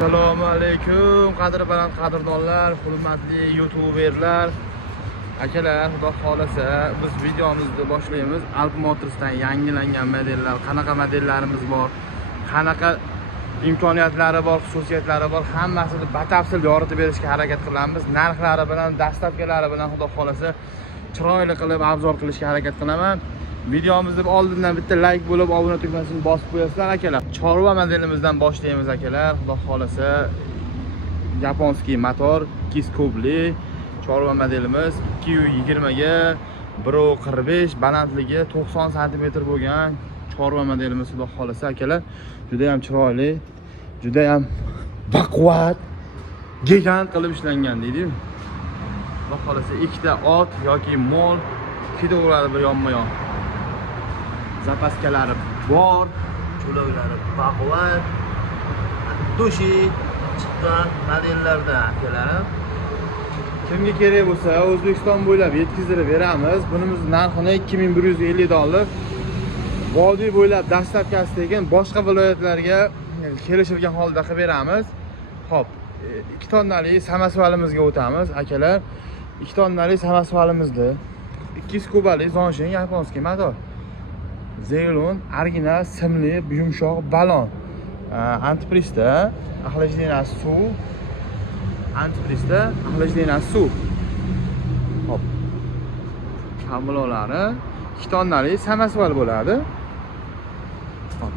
Assalomu alaykum qadr baland qadrdonlar, hurmatli youtuberlar, akalar, xudo xolasa biz videomizni boshlaymiz. Alp Motors'dan yangilangan modellar, qanaqa modellarimiz bor, qanaqa imkoniyatlari bor, xususiyatlari bor, hammasini batafsil yoritib berishga harakat qilamiz. Narxlari bilan, dastlabkilari bilan xudo xolasa chiroyli qilib obzor qilishga harakat qilaman. Videomizni oldindan bitta like bo'lib, obuna tugmasini bosib qo'yasizlar akalar. Chorva modelimizdan boshlaymiz akalar. Xudo xolasa yaponskiy motor 2 kubli chorva modelimiz 220 ga 1.45 balandligi 90 cm bo'lgan chorva modelimiz xudo xolasa akalar. Juda ham chiroyli, juda ham baquvvat, gigant qilib ishlangan deydi-ku. Xudo xolasa ikkita ot yoki mol ketaveradi bir yonma-yon. Zapaskalari bor, cho'loklari baquvvat, dushi chiqqan modellarda akalarim. Kimga kerak bo'lsa, O'zbekiston bo'ylab yetkazib beramiz. Bunimiz narxini $2150. Vodiy bo'ylab dastlabkasi tekin boshqa viloyatlarga kelishilgan holda qilib beramiz. Xo'p, 2 tonnali samasvalimizga o'tamiz akalar. 2 tonnali samasvalimizni 200 kubali Zonshin yaponskiy motor. Zeylon original simli yumshoq balon. Antiprista, охлаждение suv. Antiprista, охлаждение suv. Hop. Kamulolari 2 tonnali samasval bo'ladi. Hop.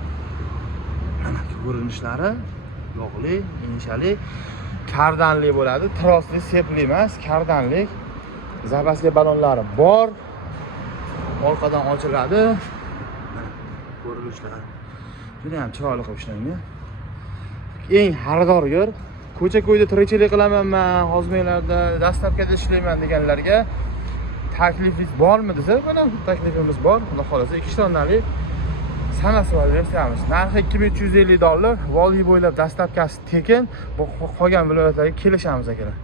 Mana ko'rinishlari yog'li, inshali, kardanli bo'ladi. Trosli, sepli emas, kardanli. Zapaska balonlari bor. Orqadan ochiladi. Ko'rinishlar juda ham chiroyli qilib ishlangan. Eng xaridorgir, ko'cha-ko'yda tirikchilik qilaman men, hozmiylarda dastlabkida ishlayman deganlarga taklifingiz bormi desa, mana taklifimiz bor. Xudo xolasa 2 tonnali samasval versiyamiz. Narxi $2350. Vodiy bo'ylab dastlabkasi tekin, qolgan viloyatlarga kelishamiz akalar.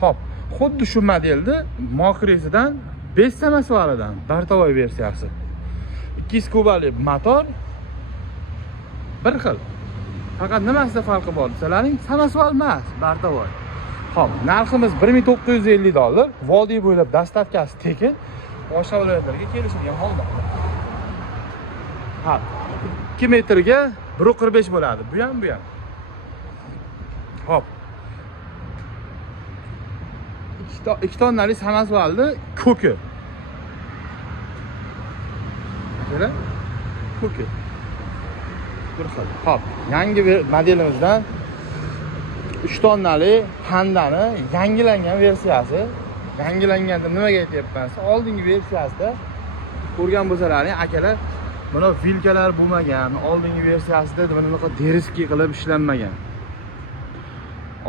Xo'p, xuddi shu modelni mokresidan 5 samasvalidan bartavoy versiyasi. 200 kubali motor bir xil. Faqat nimasida farqi bor desalaring, samasval emas, bartavoy. Xo'p, narximiz $1950. Vodiy bo'ylab dastlabkasi tekin, boshqa viloyatlarga kelishilgan holda. Ha, 2 metrga 1.45 bo'ladi. Bu ham. Xo'p. 2 tonnali samasvalni ko'ki. Ko'ki. Bir xil. Hop, yangi modelimizdan 3 tonnali Pandani yangilangan versiyasi. Yangilanganda nimaga aytyapman? Oldingi versiyasida ko'rgan bo'lsalaring akalar, buni vilkalar bo'lmagan. Oldingi versiyasida bunaqa deriski qilib ishlanmagan.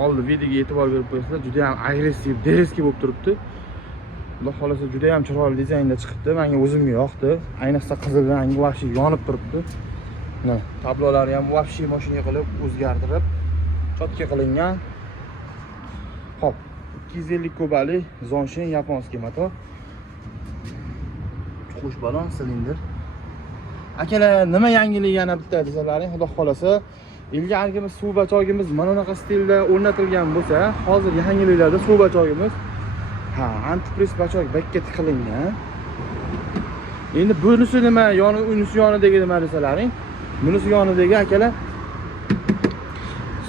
Oldi videoga e'tibor berib qo'yasizlar, juda ham agressiv deriski bo'lib turibdi. Xudo xolasa juda ham chiroyli dizaynda chiqibdi. Menga o'zimga yoqdi. Ayniqsa qizil rangi vahshiy yonib turibdi. Mana tablolari ham vahshiy mashina qilib o'zgartirib, chotka qilingan. Hop, 250 kubali Zonshin yaponskiy motor. Xush balon silindr. Akalar, nima yangilik yana bitta desalaring, xudo xolasa ilgarigimiz suv bachogimiz mana bunaqa stilda o'rnatilgan bo'lsa, hozir yangiliklarda suv bachogimiz antipress bachok bakka tiqilingan. Endi bunisi nima, unisi yonidagi nima desalaring, bunisi yonidagi akalar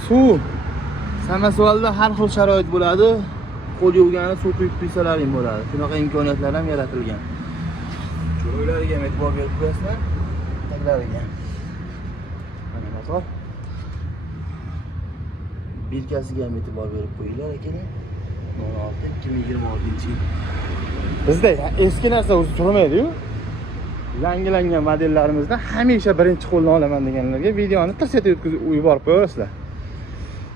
suv samasvalda har xil sharoit bo'ladi. Qo'l yuvgani suv quyib qo'ysalaring bo'ladi. Shunaqa imkoniyatlar ham yaratilgan. Cho'loklariga ham e'tibor berib qo'yasizlar. Taglariga. Mana motor. Bilkasiga ham e'tibor berib qo'yinglar akalar. 2026-2026-yil. Bizda eski narsa o'zi turmaydi-yu. Yangilangan modellarimizda hamisha birinchi qo'ldan olaman deganlarga videoni tirsatib o'tkazib yuborib qo'yasizlar.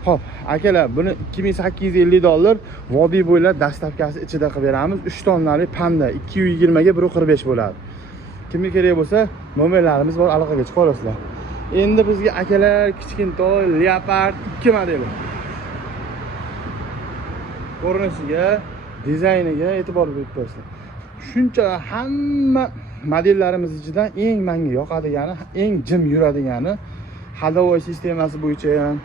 Xo'p, akalar, buni $2850 vodiy bo'ylab dastlabkasi ichida qilib beramiz. 3 tonnali Panda 220 ga 1.45 bo'ladi. Kimga kerak bo'lsa, nomerlarimiz bor, aloqaga chiqa olasizlar. Endi bizga akalar kichkintoy Leopard 2 modeli. Ko'rinishiga, dizayniga e'tibor berib qo'yasizlar. Shuncha hamma modellarimiz ichidan eng menga yoqadigani, eng jim yuradigani, hadavoy sistemasi bo'yicha ham,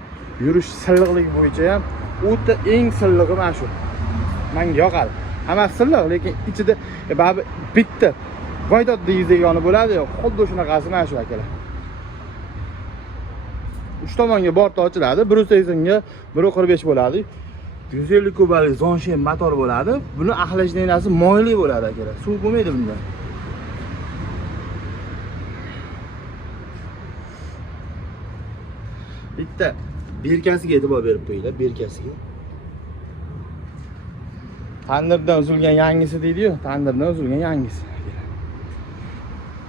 yurish silliqligi bo'yicha ham o'ta eng sillig'i mana shu. Menga yoqadi. Hammasi silliq, lekin ichida baribir bitta voydod degizagoni bo'ladi-yu, xuddi shunaqasi mana shu akalar. 3 tomonga borti ochiladi, 180 ga 145 bo'ladi. 150 kubalik Zonshen motor bo'ladi. Buni axlashlanasi moyli bo'ladi akalar. Suv bo'lmaydi bunda. Bitta berkasiga e'tibor berib qo'yinglar, berkasiga. Tandirdan uzilgan yangisi deydi-yu, tandirdan uzilgan yangisi.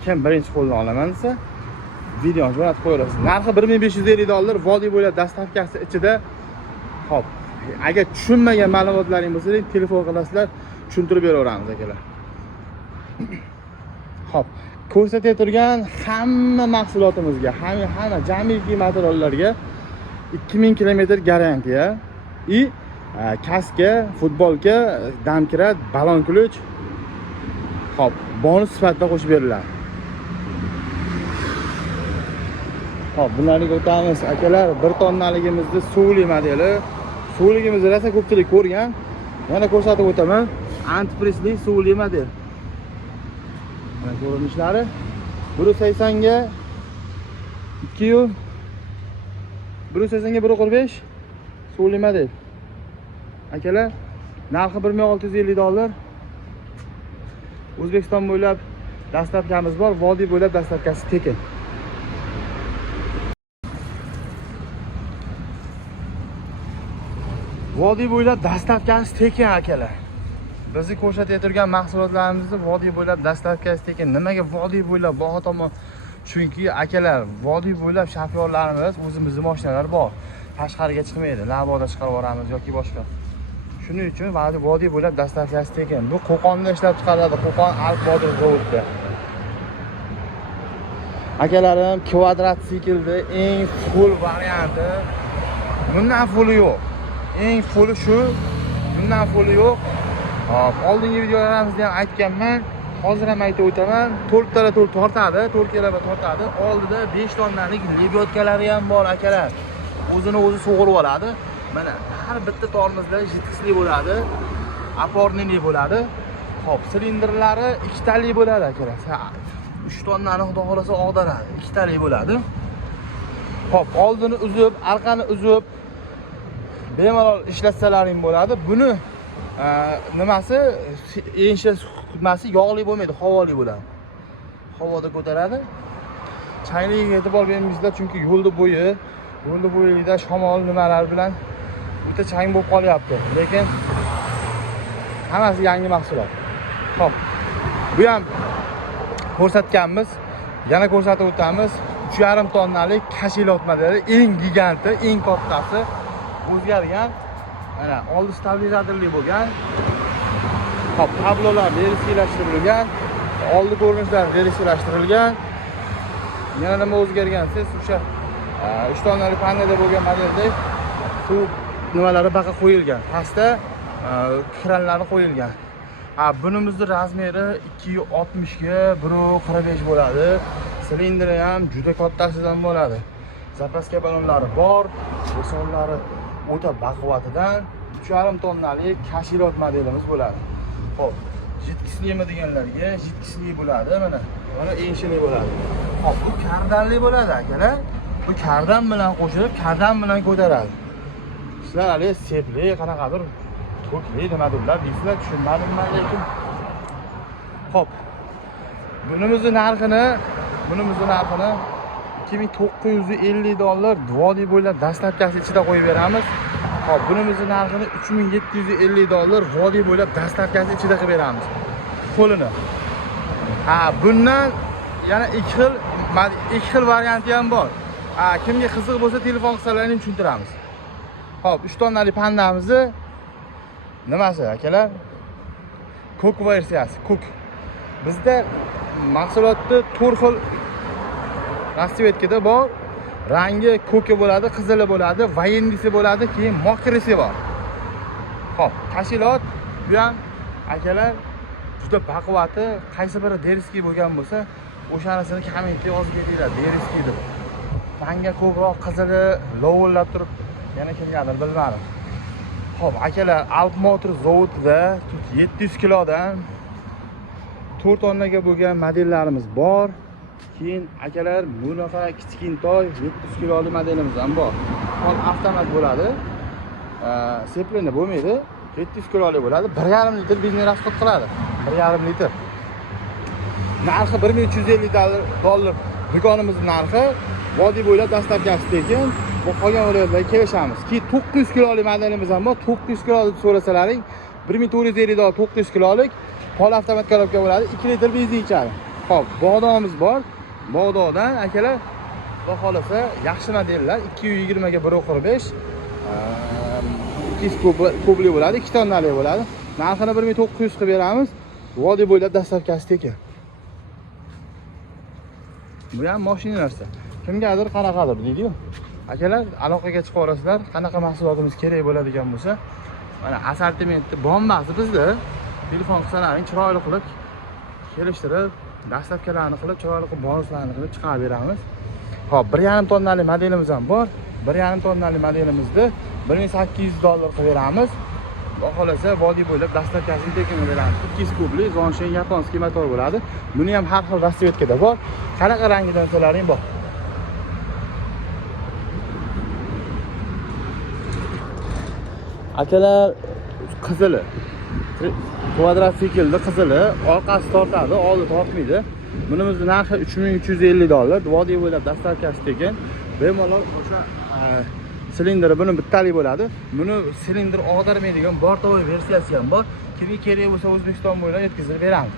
Kim birinchi qo'ldan olaman desa, videoni jo'natib qo'yasiz. Narxi $1550, vodiy bo'ylab dastavkasi ichida. Xo'p, agar tushunmagan ma'lumotlaring bo'lsa, telefon qilasizlar, tushuntirib beraveramiz akalar. Xo'p, ko'rsatib turgan hamma mahsulotimizga, hamma jamiki materiallarga 2000 km garantiya и kaska, futbolka, damkirat, balon ключ. Xo'p, bonus sifatida qo'shib beriladi. Xo'p, bularni o'tamiz akalar. 1 tonnaligimizda suvli modeli. Suvligimizni rosa ko'pchilik ko'rgan. Yana ko'rsatib o'taman. Antipresli suvli model. Mana ko'rinishlari 180 ga 2 180 ga 145 suvli model. Akalar, narxi $1650. O'zbekiston bo'ylab dastavkamiz bor, vodiy bo'ylab dastavkasi tekin. Vodiy bo'ylab dastavkasi tekin akalar. Bizni ko'rsatib turgan mahsulotlarimizni vodiy bo'ylab dastavkasi tekin. Nimaga vodiy bo'ylab baho tomon? Chunki akalar, vodiy bo'ylab shofyorlarimiz o'zimizning mashinalar bor. Tashqariga chiqmaydi, laboda chiqarib yuboramiz yoki boshqa. Shuning uchun vodiy bo'ylab dastavkasi tekin. Bu Qo'qonda ishlab chiqariladi, Qo'qon Alp-Bodir zavodida. Akalarim, kvadrat siklda eng full varianti. Bundan fulli yo'q. Eng fulli shu. Bundan fulli yo'q. Hop, oldingi videolarimizda ham aytganman. Hozir ham aytib o'taman. 4 tala to'l tortadi, 4 kelaba tortadi. Oldida 5 tonnalik lebyotkalari ham bor akalar. O'zini o'zi sug'urib oladi. Mana har bitta tormozda jitqisli bo'ladi, opornili bo'ladi. Hop, silindrlari 2 tali bo'ladi akalar. 3 tonnani xudo xolasa og'daradi. 2 tali bo'ladi. Hop, oldini uzib, orqani uzib bemalol ishlatsalaring bo'ladi. Buni nimasi, enshasi yog'li bo'lmaydi, havoli bo'ladi. Havoda ko'taradi. Chayligiga e'tibor beringizlar, chunki yo'lda bo'yida shamol nimalar bilan o'ta chang bo'lib qolyapti. Lekin hammasi yangi mahsulot. Xo'p. Bu ham ko'rsatganmiz. Yana ko'rsatib o'tamiz. 3,5 tonnalik kashilot modeli, eng giganti, eng kattasi o'zgargan. Mana oldi stabilizatorli bo'lgan. Xo'p, tablolar verisilashtirilgan. Oldi ko'rinishlar verisilashtirilgan. Yana nima o'zgargan? Siz o'sha 3 tonnalik panelda bo'lgan modeldek suv nimalari baqa qo'yilgan. Pastda kranlari qo'yilgan. Bunimizning razmeri 260 ga 145 bo'ladi. Silindri ham juda kattasidan bo'ladi. Zapaska balonlari bor. Resonlari o'ta baquvvatidan 3,5 tonnalik kashilot modelimiz bo'ladi. Xo'p, jitkislimi deganlarga jitkislli bo'ladi. Mana enshili bo'ladi. Xo'p, bu kardanli bo'ladi akalar. Bu kardan bilan qo'shilib, kardan bilan ko'taradi. Sizlar hali sepli, qanaqadir to'kli nimadirlar deysizlar, tushunmadim men lekin. Xo'p. Bunimizning narxini $2950 vodiy bo'ylab dastavkasi ichida qo'yib beramiz. Xo'p, bunimizning narxini $3750 vodiy bo'ylab dastavkasi ichida qilib beramiz. Qo'lini. Bundan yana ikki xil varianti ham bor. Kimga qiziq bo'lsa telefon qilsalaring tushuntiramiz. Xo'p, 3 tonnalik pandamizni nimasi akalar? Cook versiyasi, Cook. Bizda mahsulotni 4 xil rasvetkada bor. Rangi ko'ki bo'ladi, qizili bo'ladi, vayendisi bo'ladi, keyin mokrisi bor. Xo'p, tashilot bu ham akalar juda baquvvati, qaysi biri deriskiy bo'lgan bo'lsa, o'shanisini kommentga yozib ketinglar, deriskiy deb. Menga ko'proq qizili lovullab turib yana kimgadir bilmadim. Xo'p, akalar, Alp Motors zavodida 700 kilodan 4 tonnaga bo'lgan modellarimiz bor. Keyin akalar, bunaqa kichkintoy 700 kilolik modelimiz ham bor. Hol avtomat bo'ladi. Seplini bo'lmaydi. 700 kilolik bo'ladi. 1,5 litr benzin rasxod qiladi. 1,5 litr. Narxi $1350 do'konimizning narxi. Vodiy bo'ylab dastlabkasi tekin. Bu qolgan viloyatlarga kelishamiz. Keyin 900 kilolik modelimiz ham bor. 900 kilolik so'rasalaring $1450 900 kilolik pol avtomat korobka bo'ladi. 2 litr benzin ichadi. Xo'p, bog'donimiz bor. Bog'dondan akalar, xudo xolasa, yaxshi modellar 220 ga 1.45 2 kubli bo'ladi, 2 tonnali bo'ladi. Narxini 1900 qilib beramiz. Vodiy bo'ylab dastlabkasi tekin. Bu ham mashina narsa. Kimgadir qanaqadir deydi-ku. Akalar, aloqaga chiqib olasizlar, qanaqa mahsulotimiz kerak bo'ladigan bo'lsa, mana assortimentni bombasi bizda. Telefon qilsalaring chiroyli qilib kelishtirib, dastlabkilarni qilib, chiroyli qilib bonuslarni qilib chiqarib beramiz. Xo'p, 1,5 tonnali modelimiz ham bor. 1,5 tonnali modelimizni $1800 qilib beramiz. Xudo xolasa, vodiy bo'ylab dastlabkasini tekin beramiz. 2 kubli Zonshin yaponskiy motor bo'ladi. Buni ham har xil rasvetkada bor. Qanaqa rangidan so'laring bor. Akalar, qizili. Kvadrotsiklda qizili, orqasi tortadi, oldi tortmaydi. Bunimizning narxi $3350. Vodiy bo'ylab dastlabkasi tekin. Bemalol o'sha silindri buni bittalik bo'ladi. Buni silindr og'darmaydigan bortovoy versiyasi ham bor. Kimga kerak bo'lsa O'zbekiston bo'ylab yetkazib beramiz.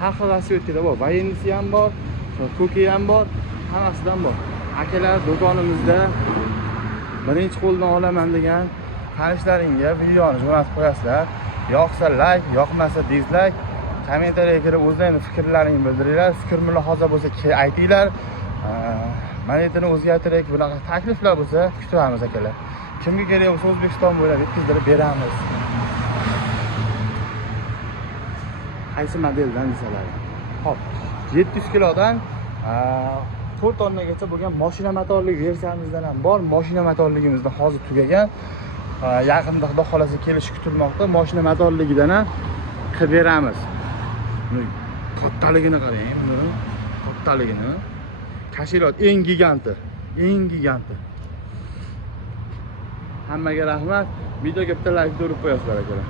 Har xil rasvetkada bor. Vayenisi ham bor, ko'ki ham bor, hammasidan bor. Akalar, do'konimizda birinchi qo'ldan olaman degan tanishlaringga videoni jo'natib qo'yasizlar. Yoqsa like, yoqmasa dislike, kommentariyaga kirib o'zlaringiz fikrlaringizni bildiringlar. Fikr mulohaza bo'lsa aytinglar. Monetani o'zgartirib, bunaqa takliflar bo'lsa kutamiz akalar. Kimga kerak bo'lsa O'zbekiston bo'ylab yetkazib beramiz. Qaysi modeldan desalar. Xo'p, 700 kilodan 4 tonnagacha bo'lgan mashina motorli versiyamizdan ham bor. Mashina motorligimizda hozir tugagan. Yaqinda xudo xolasa kelishi kutilmoqda. Mashina motorligidan ham qilib beramiz. Kattaligini qarang, buni kattaligini. Kashilot eng giganti. Hammaga rahmat. Videoga bitta like urib qo'yasizlar akalar.